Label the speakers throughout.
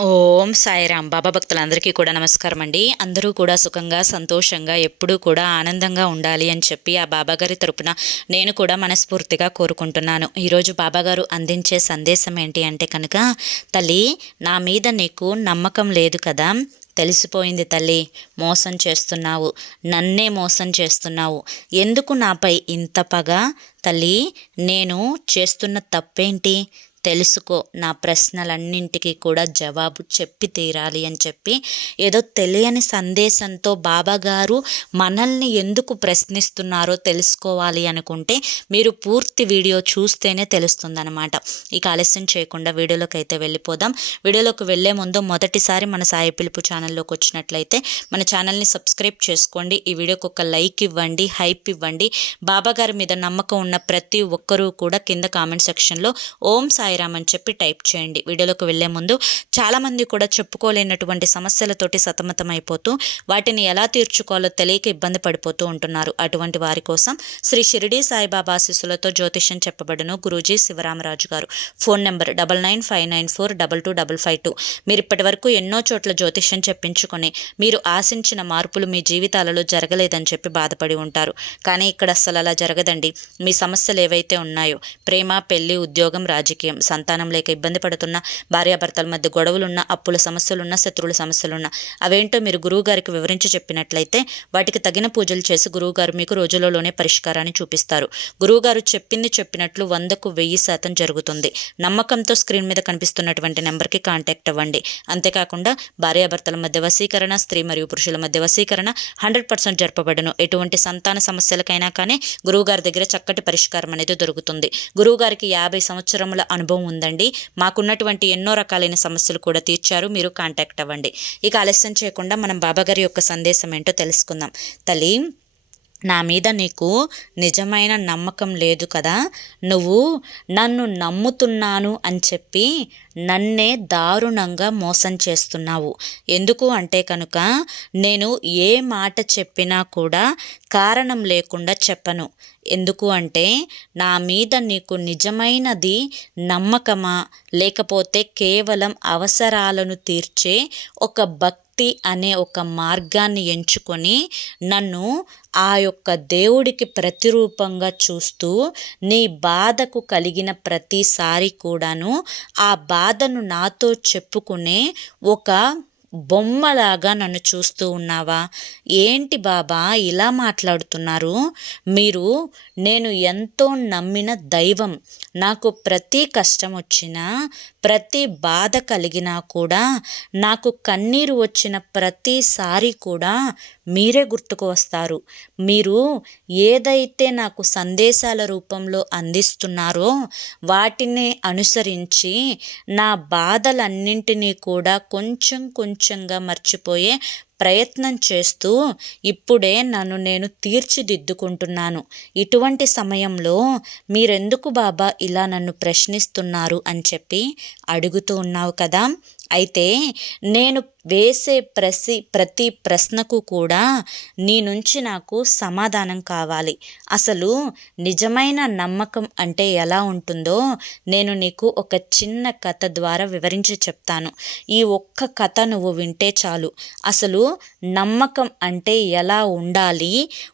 Speaker 1: ఓం సాయిరామ్. బాబా భక్తులందరికీ కూడా నమస్కారం అండి. అందరూ కూడా సుఖంగా సంతోషంగా ఎప్పుడూ కూడా ఆనందంగా ఉండాలి అని చెప్పి ఆ బాబాగారి తరపున నేను కూడా మనస్ఫూర్తిగా కోరుకుంటున్నాను. ఈరోజు బాబాగారు అందించే సందేశం ఏంటి అంటే కనుక తల్లి నా మీద నీకు నమ్మకం లేదు కదా. తెలిసిపోయింది తల్లి మోసం చేస్తున్నావు. నన్నే మోసం చేస్తున్నావు. ఎందుకు నాపై ఇంత పగ? తల్లి నేను చేస్తున్న తప్పేంటి? తెలుసుకో నా ప్రశ్నలన్నింటికి కూడా జవాబు చెప్పి తీరాలి అని చెప్పి ఏదో తెలియని సందేశంతో బాబాగారు మనల్ని ఎందుకు ప్రశ్నిస్తున్నారో తెలుసుకోవాలి అనుకుంటే మీరు పూర్తి వీడియో చూస్తేనే తెలుస్తుందనమాట ఇక ఆలస్యం చేయకుండా వీడియోలోకి అయితే వెళ్ళిపోదాం. వీడియోలోకి వెళ్ళే ముందు మొదటిసారి మన సాయి పిలుపు ఛానల్లోకి వచ్చినట్లయితే మన ఛానల్ని సబ్స్క్రైబ్ చేసుకోండి. ఈ వీడియోకి ఒక లైక్ ఇవ్వండి హైప్ ఇవ్వండి. బాబాగారి మీద నమ్మకం ఉన్న ప్రతి ఒక్కరూ కూడా కింద కామెంట్ సెక్షన్లో ఓం సాయి సాయిరామ్ అని చెప్పి టైప్ చేయండి. వీడియోలోకి వెళ్ళే ముందు చాలామంది కూడా చెప్పుకోలేనటువంటి సమస్యలతోటి సతమతం అయిపోతూ వాటిని ఎలా తీర్చుకోవాలో తెలియక ఇబ్బంది పడిపోతూ ఉంటున్నారు. అటువంటి వారి కోసం శ్రీ షిరిడి సాయిబాబా ఆశీస్సులతో జ్యోతిష్యం చెప్పబడును గురూజీ శివరామరాజు గారు. Phone number double nine five nine four double two double five two. మీరు ఇప్పటి వరకు ఎన్నో చోట్ల జ్యోతిష్యం చెప్పించుకొని మీరు ఆశించిన మార్పులు మీ జీవితాలలో జరగలేదని చెప్పి బాధపడి ఉంటారు. కానీ ఇక్కడ అస్సలు అలా జరగదండి. మీ సమస్యలు ఏవైతే ఉన్నాయో ప్రేమ పెళ్ళి ఉద్యోగం రాజకీయం సంతానం లేక ఇబ్బంది పడుతున్న భార్యాభర్తల మధ్య గొడవలున్న అప్పుల సమస్యలున్న శత్రువుల సమస్యలున్న అవేంటో మీరు గురువు గారికి వివరించి చెప్పినట్లయితే వాటికి తగిన పూజలు చేసి గురువుగారు మీకు రోజులలోనే పరిష్కారాన్ని చూపిస్తారు. గురువుగారు చెప్పింది చెప్పినట్లు వందకు వెయ్యి శాతం జరుగుతుంది. నమ్మకంతో స్క్రీన్ మీద కనిపిస్తున్నటువంటి నెంబర్కి కాంటాక్ట్ అవ్వండి. అంతేకాకుండా భార్యాభర్తల మధ్య వశీకరణ స్త్రీ మరియు పురుషుల మధ్య వశీకరణ హండ్రెడ్ పర్సెంట్ జరపబడను. ఎటువంటి సంతాన సమస్యలకైనా కానీ గురువుగారి దగ్గర చక్కటి పరిష్కారం అనేది దొరుకుతుంది. గురువుగారికి యాభై సంవత్సరముల అనుభవం అనుభవం ఉందండి. మాకున్నటువంటి ఎన్నో రకాలైన సమస్యలు కూడా తీర్చారు. మీరు కాంటాక్ట్ అవ్వండి. ఇక ఆలస్యం చేయకుండా మనం బాబాగారి యొక్క సందేశం ఏంటో తెలుసుకుందాం. తల్లి నా మీద నీకు నిజమైన నమ్మకం లేదు కదా. నువ్వు నన్ను నమ్ముతున్నాను అని చెప్పి నన్నే దారుణంగా మోసం చేస్తున్నావు. ఎందుకు అంటే కనుక నేను ఏ మాట చెప్పినా కూడా కారణం లేకుండా చెప్పను. ఎందుకు అంటే నా మీద నీకు నిజమైనది నమ్మకమా? లేకపోతే కేవలం అవసరాలను తీర్చే ఒక భక్తి అనే ఒక మార్గాన్ని ఎంచుకొని నన్ను ఆ యొక్క దేవుడికి ప్రతిరూపంగా చూస్తూ నీ బాధకు కలిగిన ప్రతిసారి కూడాను ఆ బాధను నాతో చెప్పుకునే ఒక బొమ్మలాగా నన్ను చూస్తూ ఉన్నావా? ఏంటి బాబా ఇలా మాట్లాడుతున్నారు? మీరు నేను ఎంతో నమ్మిన దైవం. నాకు ప్రతి కష్టం వచ్చినా ప్రతి బాధ కలిగినా కూడా నాకు కన్నీరు వచ్చిన ప్రతిసారి కూడా మీరే గుర్తుకు వస్తారు. మీరు ఏదైతే నాకు సందేశాల రూపంలో అందిస్తున్నారో వాటిని అనుసరించి నా బాధలన్నింటినీ కూడా కొంచెం కొంచెంగా మర్చిపోయే ప్రయత్నం చేస్తూ ఇప్పుడే నన్ను నేను తీర్చిదిద్దుకుంటున్నాను. ఇటువంటి సమయంలో మీరెందుకు బాబా ఇలా నన్ను ప్రశ్నిస్తున్నారు అని చెప్పి అడుగుతూ ఉన్నావు కదా. అయితే నేను వేసే ప్రసి ప్రతి ప్రశ్నకు కూడా నీ నుంచి నాకు సమాధానం కావాలి. అసలు నిజమైన నమ్మకం అంటే ఎలా ఉంటుందో నేను నీకు ఒక చిన్న కథ ద్వారా వివరించి చెప్తాను. ఈ ఒక్క కథ నువ్వు వింటే చాలు. అసలు నమ్మకం అంటే ఎలా ఉండాలి?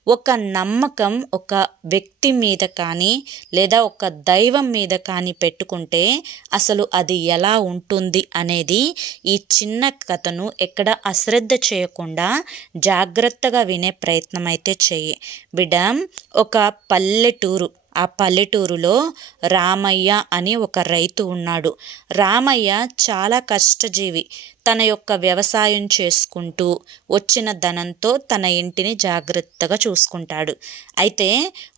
Speaker 1: ఒక నమ్మకం ఒక వ్యక్తి మీద కానీ లేదా ఒక దైవం మీద కానీ పెట్టుకుంటే అసలు అది ఎలా ఉంటుంది అనేది ఈ చిన్న కథను ఎక్కడ అశ్రద్ధ చేయకుండా జాగ్రత్తగా వినే ప్రయత్నం అయితే చెయ్యి. బిడ్డ ఒక పల్లెటూరు ఆ పల్లెటూరులో రామయ్య అని ఒక రైతు ఉన్నాడు. రామయ్య చాలా కష్టజీవి. తన యొక్క వ్యవసాయం చేసుకుంటూ వచ్చిన ధనంతో తన ఇంటిని జాగ్రత్తగా చూసుకుంటాడు. అయితే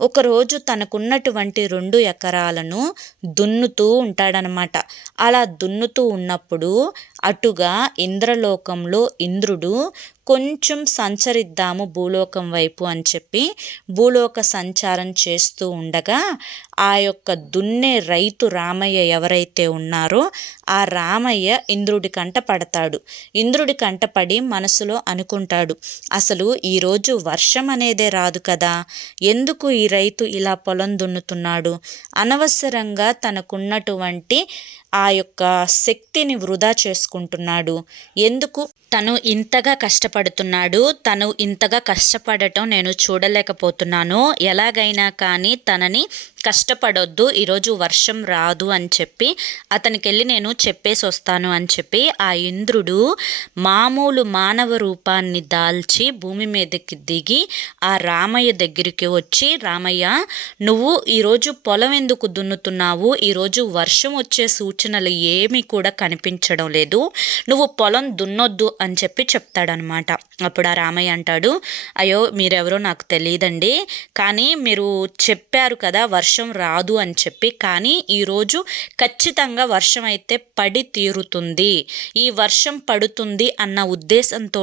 Speaker 1: ఒకరోజు తనకున్నటువంటి రెండు ఎకరాలను దున్నుతూ ఉంటాడనమాట. అలా దున్నుతూ ఉన్నప్పుడు అటుగా ఇంద్రలోకంలో ఇంద్రుడు కొంచెం సంచరిద్దాము భూలోకం వైపు అని చెప్పి భూలోక సంచారం చేస్తూ ఉండగా ఆ యొక్క దున్నే రైతు రామయ్య ఎవరైతే ఉన్నారో ఆ రామయ్య ఇంద్రుడి కంట చేస్తాడు. ఇంద్రుడి కంటపడి మనసులో అనుకుంటాడు. అసలు ఈరోజు వర్షం అనేదే రాదు కదా? ఎందుకు ఈ రైతు ఇలా పొలం దున్నుతున్నాడు? అనవసరంగా తనకున్నటువంటి ఆ యొక్క శక్తిని వృధా చేసుకుంటున్నాడు. ఎందుకు? తను ఇంతగా కష్టపడుతున్నాడు. తను ఇంతగా కష్టపడటం నేను చూడలేకపోతున్నాను. ఎలాగైనా కానీ తనని కష్టపడొద్దు ఈరోజు వర్షం రాదు అని చెప్పి అతనికి వెళ్ళి నేను చెప్పేసి వస్తాను అని చెప్పి ఆ ఇంద్రుడు మామూలు మానవ రూపాన్ని దాల్చి భూమి మీదకి దిగి ఆ రామయ్య దగ్గరికి వచ్చి రామయ్య నువ్వు ఈరోజు పొలం ఎందుకు దున్నుతున్నావు? ఈరోజు వర్షం వచ్చే సూచనలు ఏమీ కూడా కనిపించడం లేదు. నువ్వు పొలం దున్నొద్దు అని చెప్పి చెప్తాడనమాట. అప్పుడు ఆ రామయ్య అంటాడు అయ్యో మీరెవరో నాకు తెలియదండి. కానీ మీరు చెప్పారు కదా వర్షం వర్షం రాదు అని చెప్పి కానీ ఈరోజు ఖచ్చితంగా వర్షం అయితే పడి తీరుతుంది. ఈ వర్షం పడుతుంది అన్న ఉద్దేశంతో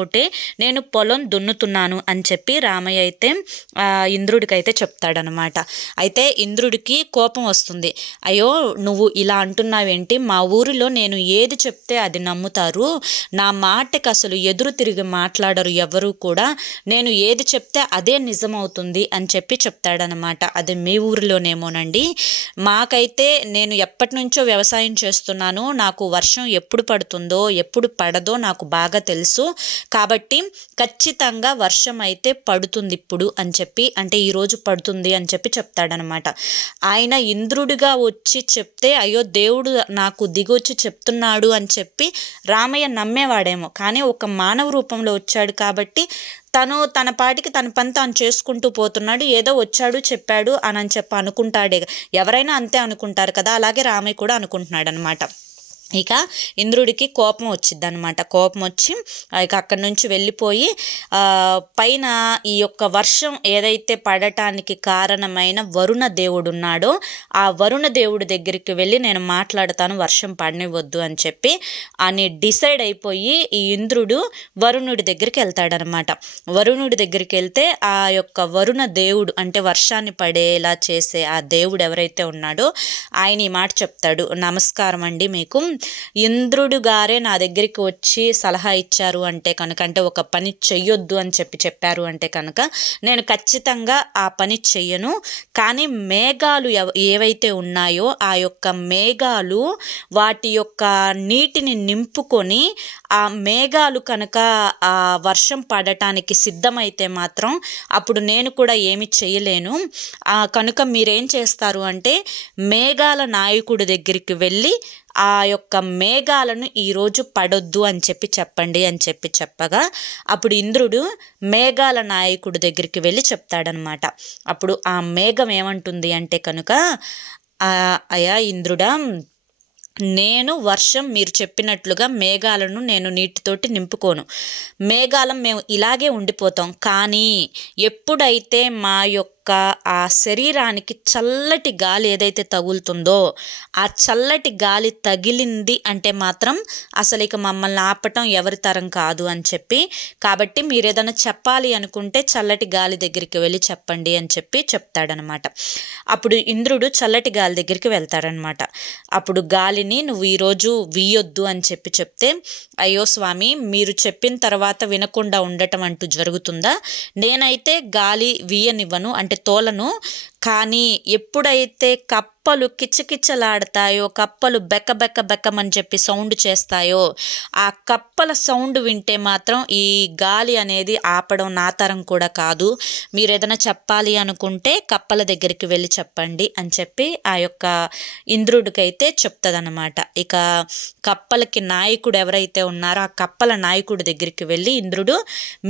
Speaker 1: నేను పొలం దున్నుతున్నాను అని చెప్పి రామయ్య అయితే ఇంద్రుడికైతే చెప్తాడనమాట అయితే ఇంద్రుడికి కోపం వస్తుంది. అయ్యో నువ్వు ఇలా అంటున్నావేంటి? మా ఊరిలో నేను ఏది చెప్తే అది నమ్ముతారు. నా మాటకి అసలు ఎదురు తిరిగి మాట్లాడరు ఎవరు కూడా. నేను ఏది చెప్తే అదే నిజమవుతుంది అని చెప్పి చెప్తాడనమాట అది మీ ఊరిలోనే ఊరిలోనేమోనండి మాకైతే నేను ఎప్పటి నుంచో వ్యవసాయం చేస్తున్నాను. నాకు వర్షం ఎప్పుడు పడుతుందో ఎప్పుడు పడదో నాకు బాగా తెలుసు. కాబట్టి ఖచ్చితంగా వర్షం అయితే పడుతుంది ఇప్పుడు అని చెప్పి అంటే ఈరోజు పడుతుంది అని చెప్పి చెప్తాడనమాట. ఆయన ఇంద్రుడిగా వచ్చి చెప్తే అయ్యో దేవుడు నాకు దిగొచ్చి చెప్తున్నాడు అని చెప్పి రామయ్య నమ్మేవాడేమో. కానీ ఒక మానవ రూపంలో వచ్చాడు కాబట్టి తను తన పాటికి తన పని తాను చేసుకుంటూ పోతున్నాడు. ఏదో వచ్చాడు చెప్పాడు అని చెప్పి అనుకుంటాడే. ఎవరైనా అంతే అనుకుంటారు కదా. అలాగే రామయ్య కూడా అనుకుంటున్నాడు అనమాట ఇక ఇంద్రుడికి కోపం వచ్చింది అనమాట కోపం వచ్చి ఇక అక్కడి నుంచి వెళ్ళిపోయి పైన ఈ యొక్క వర్షం ఏదైతే పడటానికి కారణమైన వరుణ దేవుడు ఉన్నాడో ఆ వరుణ దేవుడి దగ్గరికి వెళ్ళి నేను మాట్లాడతాను వర్షం పడనివ్వద్దు అని చెప్పి అని డిసైడ్ అయిపోయి ఈ ఇంద్రుడు వరుణుడి దగ్గరికి వెళ్తాడనమాట వరుణుడి దగ్గరికి వెళ్తే ఆ యొక్క వరుణ దేవుడు అంటే వర్షాన్ని పడేలా చేసే ఆ దేవుడు ఎవరైతే ఉన్నాడో ఆయన ఈ మాట చెప్తాడు. నమస్కారం అండి మీకు. ఇంద్రుడు గారే నా దగ్గరికి వచ్చి సలహా ఇచ్చారు అంటే కనుక అంటే ఒక పని చెయ్యొద్దు అని చెప్పి చెప్పారు అంటే కనుక నేను ఖచ్చితంగా ఆ పని చెయ్యను. కానీ మేఘాలు ఏవైతే ఉన్నాయో ఆ యొక్క మేఘాలు వాటి యొక్క నీటిని నింపుకొని ఆ మేఘాలు కనుక ఆ వర్షం పడటానికి సిద్ధమైతే మాత్రం అప్పుడు నేను కూడా ఏమి చేయలేను కనుక మీరేం చేస్తారు అంటే మేఘాల నాయకుడి దగ్గరికి వెళ్ళి ఆ యొక్క మేఘాలను ఈరోజు పడొద్దు అని చెప్పి చెప్పండి అని చెప్పి చెప్పగా అప్పుడు ఇంద్రుడు మేఘాల నాయకుడి దగ్గరికి వెళ్ళి చెప్తాడనమాట. అప్పుడు ఆ మేఘం ఏమంటుంది అంటే కనుక అయా ఇంద్రుడా నేను వర్షం మీరు చెప్పినట్లుగా మేఘాలను నేను నీటితోటి నింపుకోను. మేఘాలం మేము ఇలాగే ఉండిపోతాం. కానీ ఎప్పుడైతే మా యొక్క యొక్క ఆ శరీరానికి చల్లటి గాలి ఏదైతే తగులుతుందో ఆ చల్లటి గాలి తగిలింది అంటే మాత్రం అసలు ఇక మమ్మల్ని ఆపటం ఎవరి తరం కాదు అని చెప్పి కాబట్టి మీరు ఏదైనా చెప్పాలి అనుకుంటే చల్లటి గాలి దగ్గరికి వెళ్ళి చెప్పండి అని చెప్పి చెప్తాడనమాట. అప్పుడు ఇంద్రుడు చల్లటి గాలి దగ్గరికి వెళ్తాడనమాట. అప్పుడు గాలిని నువ్వు ఈరోజు వీయొద్దు అని చెప్పి చెప్తే అయ్యో స్వామి మీరు చెప్పిన తర్వాత వినకుండా ఉండటం అంటూ జరుగుతుందా? నేనైతే గాలి వీయనివ్వను అంటే అంటే తోలను కానీ ఎప్పుడైతే కప్పలు కిచకిచలాడతాయో కప్పలు బెక్క బెక్క బెక్కమని చెప్పి సౌండ్ చేస్తాయో ఆ కప్పల సౌండ్ వింటే మాత్రం ఈ గాలి అనేది ఆపడం నా తరం కూడా కాదు. మీరు ఏదైనా చెప్పాలి అనుకుంటే కప్పల దగ్గరికి వెళ్ళి చెప్పండి అని చెప్పి ఆ యొక్క ఇంద్రుడికైతే చెప్తుందన్నమాట. ఇక కప్పలకి నాయకుడు ఎవరైతే ఉన్నారో ఆ కప్పల నాయకుడి దగ్గరికి వెళ్ళి ఇంద్రుడు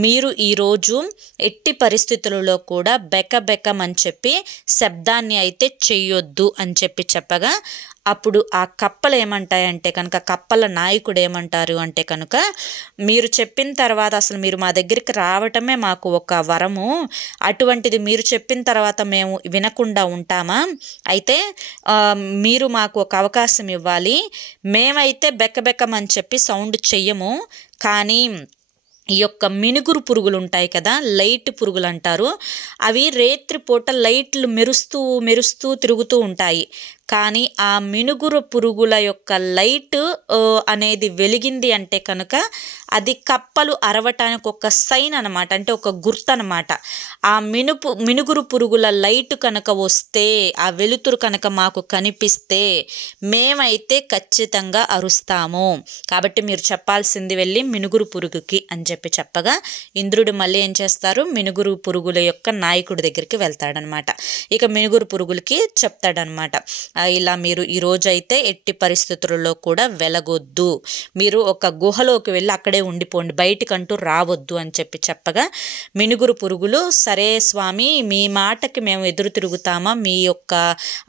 Speaker 1: మీరు ఈరోజు ఎట్టి పరిస్థితులలో కూడా బెక్క బెక్కమని చెప్పి శబ్దాన్ని అయితే చెయ్యొద్దు అని చెప్పి చెప్పగా అప్పుడు ఆ కప్పలు ఏమంటాయంటే కనుక కప్పల నాయకుడు ఏమంటారు అంటే కనుక మీరు చెప్పిన తర్వాత అసలు మీరు మా దగ్గరికి రావటమే మాకు ఒక వరము. అటువంటిది మీరు చెప్పిన తర్వాత మేము వినకుండా ఉంటామా? అయితే మీరు మాకు ఒక అవకాశం ఇవ్వాలి. మేమైతే బెక్కబెక్కమని చెప్పి సౌండ్ చెయ్యము. కానీ ఈ యొక్క మినుగురు పురుగులు ఉంటాయి కదా లైట్ పురుగులు అంటారు. అవి రేత్రి పూట లైట్లు మెరుస్తూ మెరుస్తూ తిరుగుతూ ఉంటాయి. కానీ ఆ మినుగురు పురుగుల యొక్క లైట్ అనేది వెలిగింది అంటే కనుక అది కప్పలు అరవటానికి ఒక సైన్ అనమాట అంటే ఒక గుర్తు అనమాట ఆ మినుపు మినుగురు పురుగుల లైట్ కనుక వస్తే ఆ వెలుతురు కనుక మాకు కనిపిస్తే మేమైతే ఖచ్చితంగా అరుస్తాము. కాబట్టి మీరు చెప్పాల్సింది వెళ్ళి మినుగురు పురుగుకి అని చెప్పి చెప్పగా ఇంద్రుడు మళ్ళీ ఏం చేస్తారు? మినుగురు పురుగుల యొక్క నాయకుడి దగ్గరికి వెళ్తాడనమాట ఇక మినుగురు పురుగులకి చెప్తాడనమాట ఇలా మీరు ఈరోజు అయితే ఎట్టి పరిస్థితుల్లో కూడా వెలగొద్దు. మీరు ఒక గుహలోకి వెళ్ళి అక్కడే ఉండిపోండి బయటికంటూ రావద్దు అని చెప్పి చెప్పగా మినుగురు పురుగులు సరే స్వామి మీ మాటకి మేము ఎదురు తిరుగుతామా మీ యొక్క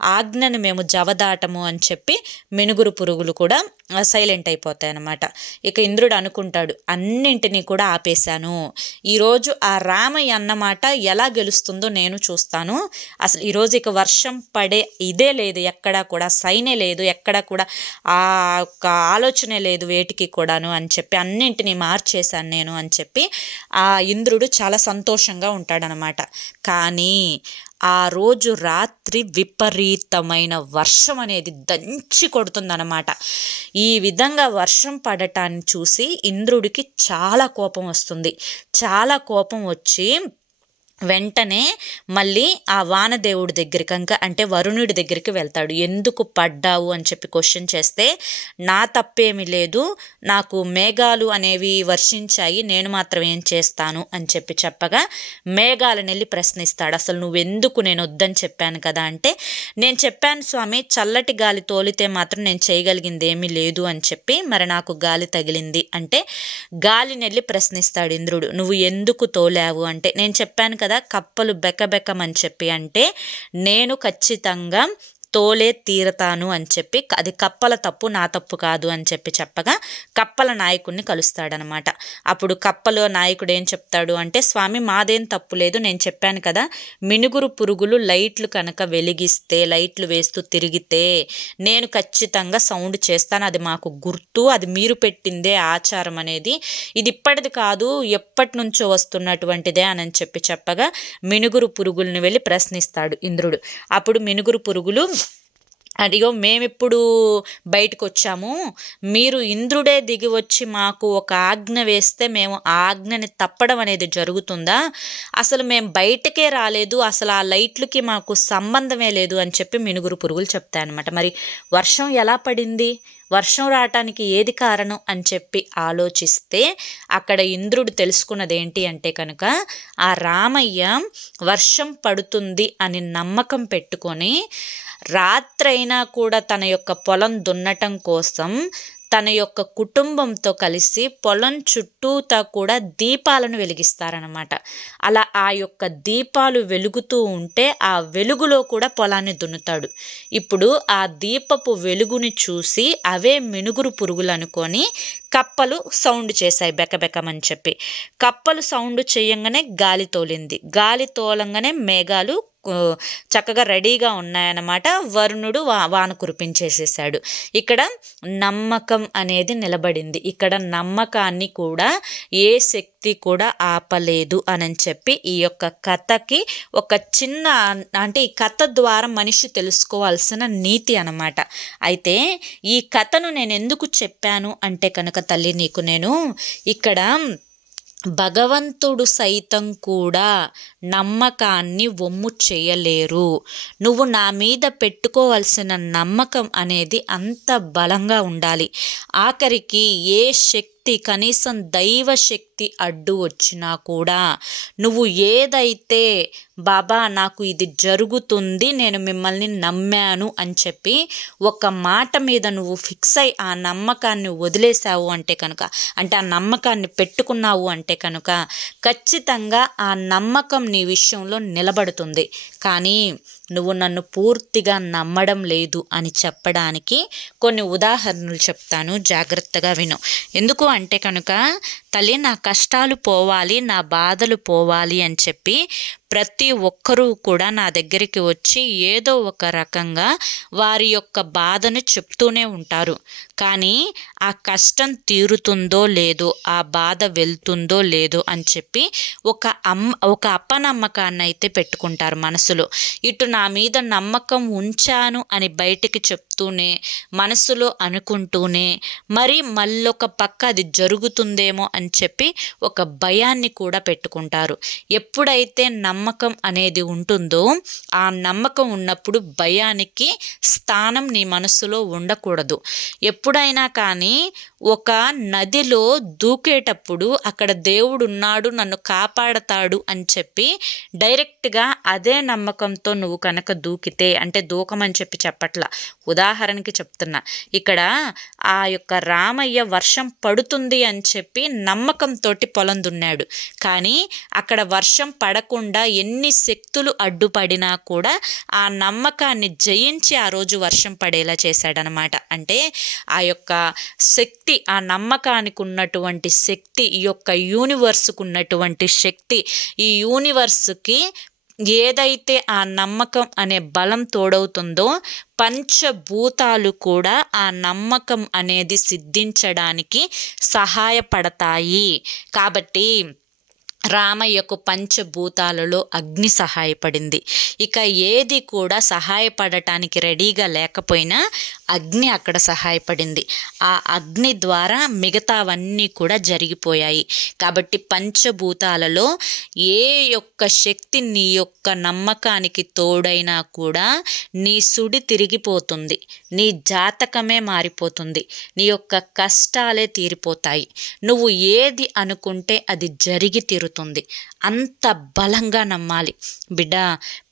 Speaker 1: ఆజ్ఞను మేము జవదాటము అని చెప్పి మినుగురు పురుగులు కూడా సైలెంట్ అయిపోతాయి అన్నమాట ఇక ఇంద్రుడు అనుకుంటాడు అన్నింటినీ కూడా ఆపేశాను. ఈరోజు ఆ రామయ్య అన్నమాట ఎలా గెలుస్తుందో నేను చూస్తాను. అసలు ఈరోజు ఇక వర్షం పడే ఇదే లేదు. ఎక్కడా కూడా సైనే లేదు ఎక్కడా కూడా ఆ యొక్క ఆలోచనే లేదు వేటికి కూడాను అని చెప్పి అన్నింటినీ మార్చేశాను నేను అని చెప్పి ఆ ఇంద్రుడు చాలా సంతోషంగా ఉంటాడనమాట. కానీ ఆ రోజు రాత్రి విపరీతమైన వర్షం అనేది దంచి కొడుతుందన్నమాట ఈ విధంగా వర్షం పడటాన్ని చూసి ఇంద్రుడికి చాలా కోపం వస్తుంది. చాలా కోపం వచ్చి వెంటనే మళ్ళీ ఆ వానదేవుడి దగ్గరికి ఇంకా అంటే వరుణుడి దగ్గరికి వెళ్తాడు. ఎందుకు పడ్డావు? అని చెప్పి క్వశ్చన్ చేస్తే నా తప్పేమీ లేదు. నాకు మేఘాలు అనేవి వర్షించాయి. నేను మాత్రం ఏం చేస్తాను? అని చెప్పి చెప్పగా మేఘాలను వెళ్ళి ప్రశ్నిస్తాడు. అసలు నువ్వెందుకు నేను వద్దని చెప్పాను కదా అంటే నేను చెప్పాను స్వామి చల్లటి గాలి తోలితే మాత్రం నేను చేయగలిగింది ఏమీ లేదు అని చెప్పి మరి నాకు గాలి తగిలింది అంటే గాలిని వెళ్ళి ప్రశ్నిస్తాడు ఇంద్రుడు. నువ్వు ఎందుకు తోలావు? అంటే నేను చెప్పాను కదా కప్పలు బెక్కబెక్కమని చెప్పి అంటే నేను ఖచ్చితంగా తోలే తీరతాను అని చెప్పి అది కప్పల తప్పు నా తప్పు కాదు అని చెప్పి చెప్పగా కప్పల నాయకుడిని కలుస్తాడనమాట. అప్పుడు కప్పల నాయకుడు ఏం చెప్తాడు అంటే స్వామి మాదేం తప్పు లేదు నేను చెప్పాను కదా మినుగురు పురుగులు లైట్లు కనుక వెలిగిస్తే లైట్లు వేస్తూ తిరిగితే నేను ఖచ్చితంగా సౌండ్ చేస్తాను అది మాకు గుర్తు అది మీరు పెట్టిందే ఆచారం అనేది ఇది ఇప్పటిది కాదు ఎప్పటి నుంచో వస్తున్నటువంటిదే అని చెప్పి చెప్పగా మినుగురు పురుగుల్ని వెళ్ళి ప్రశ్నిస్తాడు ఇంద్రుడు. అప్పుడు మినుగురు పురుగులు అడిగో మేమిప్పుడు బయటకు వచ్చాము మీరు ఇంద్రుడే దిగి వచ్చి మాకు ఒక ఆజ్ఞ వేస్తే మేము ఆ ఆజ్ఞని తప్పడం అనేది జరుగుతుందా? అసలు మేము బయటకే రాలేదు. అసలు ఆ లైట్లకి మాకు సంబంధమే లేదు అని చెప్పి మినుగురు పురుగులు చెప్తాయన్నమాట. మరి వర్షం ఎలా పడింది? వర్షం రావటానికి ఏది కారణం అని చెప్పి ఆలోచిస్తే అక్కడ ఇంద్రుడు తెలుసుకున్నది ఏంటి అంటే కనుక ఆ రామయ్య వర్షం పడుతుంది అని నమ్మకం పెట్టుకొని రాత్రైనా కూడా తన యొక్క పొలం దున్నటం కోసం తన యొక్క కుటుంబంతో కలిసి పొలం చుట్టూతా కూడా దీపాలను వెలిగిస్తారనమాట అలా ఆ యొక్క దీపాలు వెలుగుతూ ఉంటే ఆ వెలుగులో కూడా పొలాన్ని దున్నుతాడు. ఇప్పుడు ఆ దీపపు వెలుగుని చూసి అవే మినుగురు పురుగులు అనుకొని కప్పలు సౌండ్ చేశాయి బెకబెకమని చెప్పి. కప్పలు సౌండ్ చేయంగానే గాలి తోలింది. గాలి తోలంగానే మేఘాలు చక్కగా రెడీగా ఉన్నాయన్నమాట. వరుణుడు వా వాన కురిపించేసేసాడు ఇక్కడ నమ్మకం అనేది నిలబడింది. ఇక్కడ నమ్మకాన్ని కూడా ఏ శక్తి కూడా ఆపలేదు అని చెప్పి ఈ యొక్క కథకి ఒక చిన్న అంటే ఈ కథ ద్వారా మనిషి తెలుసుకోవాల్సిన నీతి అనమాట. అయితే ఈ కథను నేను ఎందుకు చెప్పాను అంటే కనుక తల్లి నీకు నేను. ఇక్కడ భగవంతుడు సైతం కూడా నమ్మకాన్ని వమ్ము చేయలేరు. నువ్వు నా మీద పెట్టుకోవాల్సిన నమ్మకం అనేది అంత బలంగా ఉండాలి. ఆఖరికి ఏ శక్తి కనీసం దైవ శక్తి అడ్డు వచ్చినా కూడా నువ్వు ఏదైతే బాబా నాకు ఇది జరుగుతుంది నేను మిమ్మల్ని నమ్మాను అని చెప్పి ఒక మాట మీద నువ్వు ఫిక్స్ అయి ఆ నమ్మకాన్ని వదిలేసావు అంటే కనుక అంటే ఆ నమ్మకాన్ని పెట్టుకున్నావు అంటే కనుక ఖచ్చితంగా ఆ నమ్మకం నీ విషయంలో నిలబడుతుంది. కానీ నువ్వు నన్ను పూర్తిగా నమ్మడం లేదు అని చెప్పడానికి కొన్ని ఉదాహరణలు చెప్తాను. జాగ్రత్తగా విను. ఎందుకు అంటే కనుక తల్లి నా కష్టాలు పోవాలి నా బాధలు పోవాలి అని చెప్పి ప్రతి ఒక్కరూ కూడా నా దగ్గరికి వచ్చి ఏదో ఒక రకంగా వారి యొక్క బాధను చెప్తూనే ఉంటారు. కానీ ఆ కష్టం తీరుతుందో లేదో ఆ బాధ వెళ్తుందో లేదో అని చెప్పి ఒక అమ్మ ఒక అపనమ్మకాన్ని అయితే పెట్టుకుంటారు మనసులో. ఇటు నా మీద నమ్మకం ఉంచాను అని బయటికి చెప్తూనే మనసులో అనుకుంటూనే మరి మళ్ళొక పక్క అది జరుగుతుందేమో అని చెప్పి ఒక భయాన్ని కూడా పెట్టుకుంటారు. ఎప్పుడైతే నమ్మ నమ్మకం అనేది ఉంటుందో ఆ నమ్మకం ఉన్నప్పుడు భయానికి స్థానం నీ మనసులో ఉండకూడదు. ఎప్పుడైనా కానీ ఒక నదిలో దూకేటప్పుడు అక్కడ దేవుడు ఉన్నాడు నన్ను కాపాడతాడు అని చెప్పి డైరెక్ట్గా అదే నమ్మకంతో నువ్వు కనుక దూకితే అంటే దూకమని చెప్పి చెప్పట్లా. ఉదాహరణకి చెప్తున్నా. ఇక్కడ ఆ యొక్క రామయ్య వర్షం పడుతుంది అని చెప్పి నమ్మకంతో పొలం దున్నాడు. కానీ అక్కడ వర్షం పడకుండా ఎన్ని శక్తులు అడ్డుపడినా కూడా ఆ నమ్మకాన్ని జయించి ఆ రోజు వర్షం పడేలా చేశాడనమాట. అంటే ఆ యొక్క శక్తి శక్తి ఆ నమ్మకానికి ఉన్నటువంటి శక్తి ఈ యొక్క యూనివర్స్కు ఉన్నటువంటి శక్తి ఈ యూనివర్స్కి ఏదైతే ఆ నమ్మకం అనే బలం తోడవుతుందో పంచభూతాలు కూడా ఆ నమ్మకం అనేది సిద్ధించడానికి సహాయపడతాయి. కాబట్టి రామయ్యకు పంచభూతాలలో అగ్ని సహాయపడింది. ఇక ఏది కూడా సహాయపడటానికి రెడీగా లేకపోయినా అగ్ని అక్కడ సహాయపడింది. ఆ అగ్ని ద్వారా మిగతావన్నీ కూడా జరిగిపోయాయి. కాబట్టి పంచభూతాలలో ఏ యొక్క శక్తి నీ యొక్క నమ్మకానికి తోడైనా కూడా నీ సుడి తిరిగిపోతుంది. నీ జాతకమే మారిపోతుంది. నీ యొక్క కష్టాలే తీరిపోతాయి. నువ్వు ఏది అనుకుంటే అది జరిగి తీరుతుంది అంత బలంగా నమ్మాలి. బిడ్డ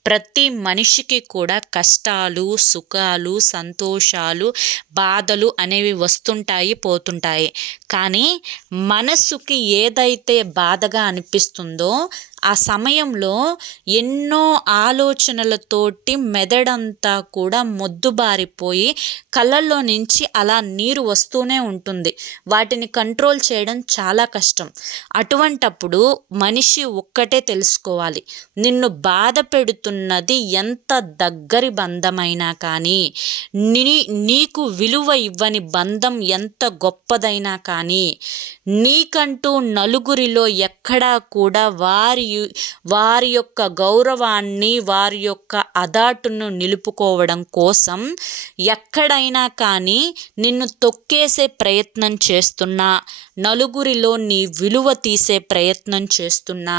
Speaker 1: ప్రతి మనిషికి కూడా కష్టాలు సుఖాలు సంతోషాలు బాధలు అనేవి వస్తుంటాయి పోతుంటాయి. కానీ మనసుకి ఏదైతే బాధగా అనిపిస్తుందో ఆ సమయంలో ఎన్నో ఆలోచనలతోటి మెదడంతా కూడా మొద్దుబారిపోయి కళ్ళల్లో నుంచి అలా నీరు వస్తూనే ఉంటుంది. వాటిని కంట్రోల్ చేయడం చాలా కష్టం. అటువంటప్పుడు మనిషి ఒక్కటే తెలుసుకోవాలి. నిన్ను బాధ పెడుతున్నది ఎంత దగ్గరి బంధమైనా కానీ నీ నీకు విలువ ఇవ్వని బంధం ఎంత గొప్పదైనా కానీ నీకంటూ నలుగురిలో ఎక్కడా కూడా వారి వారి యొక్క గౌరవాన్ని వారి యొక్క అదాటును నిలుపుకోవడం కోసం ఎక్కడైనా కానీ నిన్ను తొక్కేసే ప్రయత్నం చేస్తున్నా. నలుగురిలో నీ విలువ తీసే ప్రయత్నం చేస్తున్నా.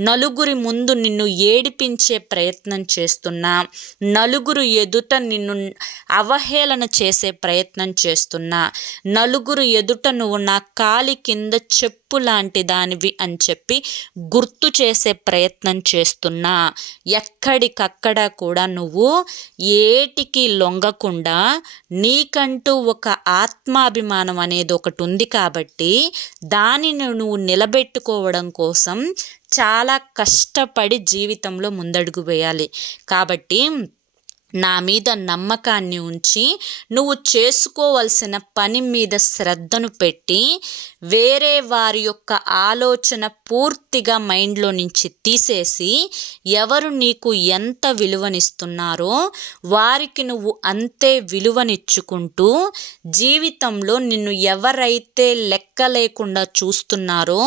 Speaker 1: నలుగురి ముందు నిన్ను ఏడిపించే ప్రయత్నం చేస్తున్నా. నలుగురు ఎదుట నిన్ను అవహేళన చేసే ప్రయత్నం చేస్తున్నా. నలుగురు ఎదుట నువ్వు నా కాలి కింద చెప్పు లాంటి దానివి అని చెప్పి గుర్తు చేసే ప్రయత్నం చేస్తున్నా. ఎక్కడికక్కడ కూడా నువ్వు ఏటికి లొంగకుండా నీకంటూ ఒక ఆత్మాభిమానం అనేది ఒకటి ఉంది కాబట్టి దానిని నువ్వు నిలబెట్టుకోవడం కోసం చాలా కష్టపడి జీవితంలో ముందడుగు వేయాలి. కాబట్టి నా మీద నమ్మకాన్ని ఉంచి నువ్వు చేసుకోవలసిన పని మీద శ్రద్ధను పెట్టి వేరే వారి యొక్క ఆలోచన పూర్తిగా మైండ్లో నుంచి తీసేసి ఎవరు నీకు ఎంత విలువనిస్తున్నారో వారికి నువ్వు అంతే విలువనిచ్చుకుంటూ జీవితంలో నిన్ను ఎవరైతే లెక్క లేకుండా చూస్తున్నారో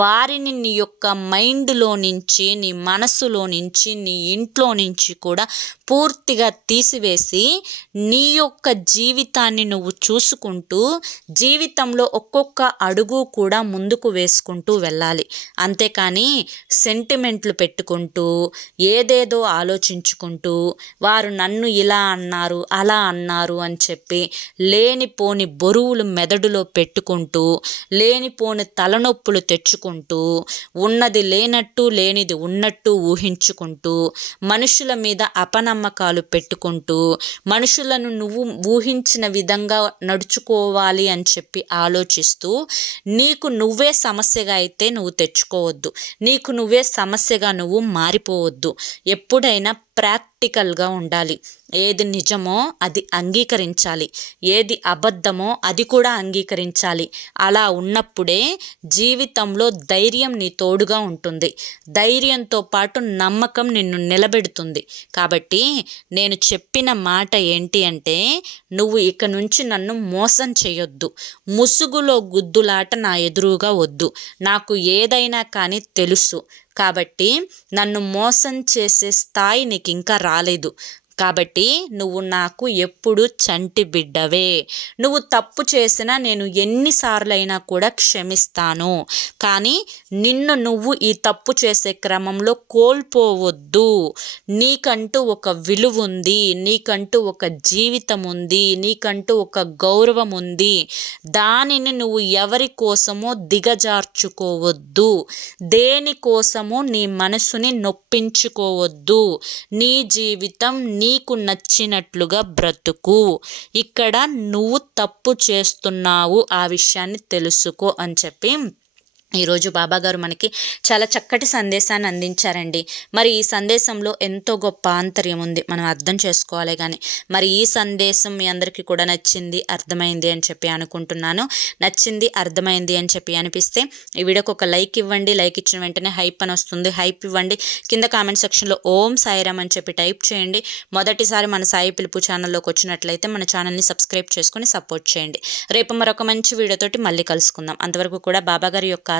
Speaker 1: వారిని నీ యొక్క మైండ్లో నుంచి నీ మనసులో నుంచి నీ ఇంట్లో నుంచి కూడా పూర్తిగా తీసివేసి నీ యొక్క జీవితాన్ని నువ్వు చూసుకుంటూ జీవితంలో ఒక్కొక్క అడుగు కూడా ముందుకు వేసుకుంటూ వెళ్ళాలి. అంతేకాని సెంటిమెంట్లు పెట్టుకుంటూ ఏదేదో ఆలోచించుకుంటూ వారు నన్ను ఇలా అన్నారు అలా అన్నారు అని చెప్పి లేనిపోని బరువులు మెదడులో పెట్టుకుంటూ లేనిపోని తలనొప్పులు తెచ్చుకుంటూ ఉన్నది లేనట్టు లేనిది ఉన్నట్టు ఊహించుకుంటూ మనుషుల మీద అపనమ్మకాలు పెట్టుకుంటూ మనుషులను నువ్వు ఊహించిన విధంగా నడుచుకోవాలి అని చెప్పి ఆలోచిస్తూ నీకు నువ్వే సమస్యగా అయితే నువ్వు తెచ్చుకోవద్దు. నీకు నువ్వే సమస్యగా నువ్వు మారిపోవద్దు. ఎప్పుడైనా ప్రాక్టికల్గా ఉండాలి. ఏది నిజమో అది అంగీకరించాలి. ఏది అబద్ధమో అది కూడా అంగీకరించాలి. అలా ఉన్నప్పుడే జీవితంలో ధైర్యం నీ తోడుగా ఉంటుంది. ధైర్యంతో పాటు నమ్మకం నిన్ను నిలబెడుతుంది. కాబట్టి నేను చెప్పిన మాట ఏంటి అంటే నువ్వు ఇక నుంచి నన్ను మోసం చేయొద్దు. ముసుగులో గుద్దులాట నా ఎదురుగా వద్దు. నాకు ఏదైనా కానీ తెలుసు. కాబట్టి నన్ను మోసం చేసే స్థాయి నీకు ఇంకా రాలేదు. కాబట్టి నువ్వు నాకు ఎప్పుడు చంటి బిడ్డవే. నువ్వు తప్పు చేసినా నేను ఎన్నిసార్లైనా కూడా క్షమిస్తాను. కానీ నిన్ను నువ్వు ఈ తప్పు చేసే క్రమంలో కోల్పోవద్దు. నీకంటూ ఒక విలువ ఉంది నీకంటూ ఒక జీవితం ఉంది నీకంటూ ఒక గౌరవం ఉంది దానిని నువ్వు ఎవరి కోసమో దిగజార్చుకోవద్దు. దేనికోసమో నీ మనసుని నొప్పించుకోవద్దు. నీ జీవితం నీ నీకు నచ్చినట్లుగా బ్రతుకు. ఇక్కడ నువ్వు తప్పు చేస్తున్నావు. ఆ విషయాన్ని తెలుసుకో అని చెప్పి ఈరోజు బాబాగారు మనకి చాలా చక్కటి సందేశాన్ని అందించారండి. మరి ఈ సందేశంలో ఎంతో గొప్ప ఆంతర్యం ఉంది. మనం అర్థం చేసుకోవాలి కానీ మరి ఈ సందేశం మీ అందరికీ కూడా నచ్చింది అర్థమైంది అని చెప్పి అనుకుంటున్నాను. నచ్చింది అర్థమైంది అని చెప్పి అనిపిస్తే ఈ వీడియోకి ఒక లైక్ ఇవ్వండి. లైక్ ఇచ్చిన వెంటనే హైప్ అని వస్తుంది. హైప్ ఇవ్వండి. కింద కామెంట్ సెక్షన్లో ఓం సాయిరామ్ అని చెప్పి టైప్ చేయండి. మొదటిసారి మన సాయి పిలుపు ఛానల్లోకి వచ్చినట్లయితే మన ఛానల్ని సబ్స్క్రైబ్ చేసుకొని సపోర్ట్ చేయండి. రేపు మరొక మంచి వీడియోతోటి మళ్ళీ కలుసుకుందాం. అంతవరకు కూడా బాబాగారి యొక్క